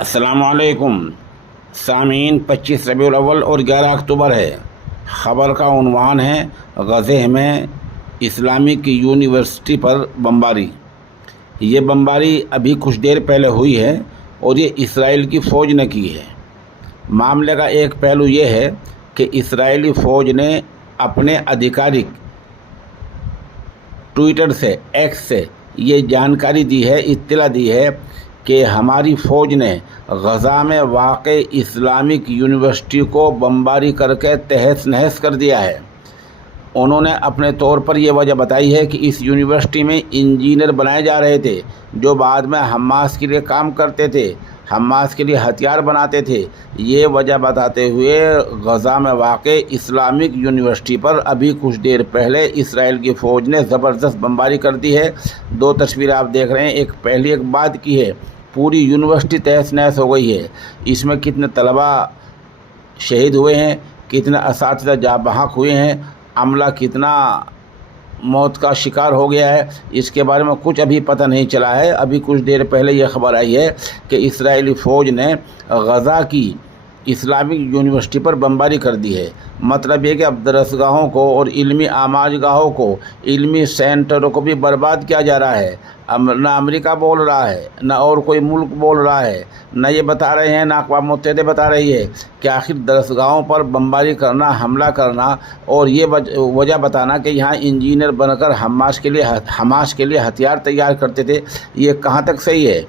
السلام علیکم سامعین، 25 ربیع الاول اور 11 اکتوبر ہے۔ خبر کا عنوان ہے غزہ میں اسلامک یونیورسٹی پر بمباری۔ یہ بمباری ابھی کچھ دیر پہلے ہوئی ہے اور یہ اسرائیل کی فوج نے کی ہے۔ معاملے کا ایک پہلو یہ ہے کہ اسرائیلی فوج نے اپنے آدھیکارک ٹویٹر سے، ایکس سے یہ جانکاری دی ہے، اطلاع دی ہے کہ ہماری فوج نے غزہ میں واقع اسلامک یونیورسٹی کو بمباری کر کے تہس نہس کر دیا ہے۔ انہوں نے اپنے طور پر یہ وجہ بتائی ہے کہ اس یونیورسٹی میں انجینئر بنائے جا رہے تھے جو بعد میں حماس کے لیے کام کرتے تھے، حماس کے لیے ہتھیار بناتے تھے۔ یہ وجہ بتاتے ہوئے غزہ میں واقع اسلامک یونیورسٹی پر ابھی کچھ دیر پہلے اسرائیل کی فوج نے زبردست بمباری کر دی ہے۔ دو تصویریں آپ دیکھ رہے ہیں، ایک پہلی ایک بعد کی ہے۔ پوری یونیورسٹی تہس نہس ہو گئی ہے۔ اس میں کتنے طلباء شہید ہوئے ہیں، کتنے اساتذہ جاں بحق ہوئے ہیں، عملہ کتنا موت کا شکار ہو گیا ہے، اس کے بارے میں کچھ ابھی پتہ نہیں چلا ہے۔ ابھی کچھ دیر پہلے یہ خبر آئی ہے کہ اسرائیلی فوج نے غزہ کی اسلامک یونیورسٹی پر بمباری کر دی ہے۔ مطلب یہ کہ اب درسگاہوں کو اور علمی آماج گاہوں کو، علمی سینٹروں کو بھی برباد کیا جا رہا ہے۔ نہ امریکہ بول رہا ہے، نہ اور کوئی ملک بول رہا ہے، نہ یہ بتا رہے ہیں، نہ اقوام متحدہ بتا رہی ہے کہ آخر درسگاہوں پر بمباری کرنا، حملہ کرنا اور یہ وجہ بتانا کہ یہاں انجینئر بن کر حماس کے لیے ہتھیار تیار کرتے تھے، یہ کہاں تک صحیح ہے؟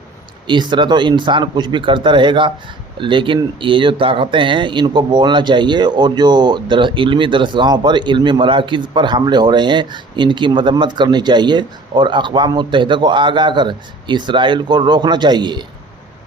اس طرح تو انسان کچھ بھی کرتا رہے گا، لیکن یہ جو طاقتیں ہیں ان کو بولنا چاہیے، اور جو علمی درسگاہوں پر، علمی مراکز پر حملے ہو رہے ہیں ان کی مذمت کرنی چاہیے اور اقوام متحدہ کو آگاہ کر اسرائیل کو روکنا چاہیے۔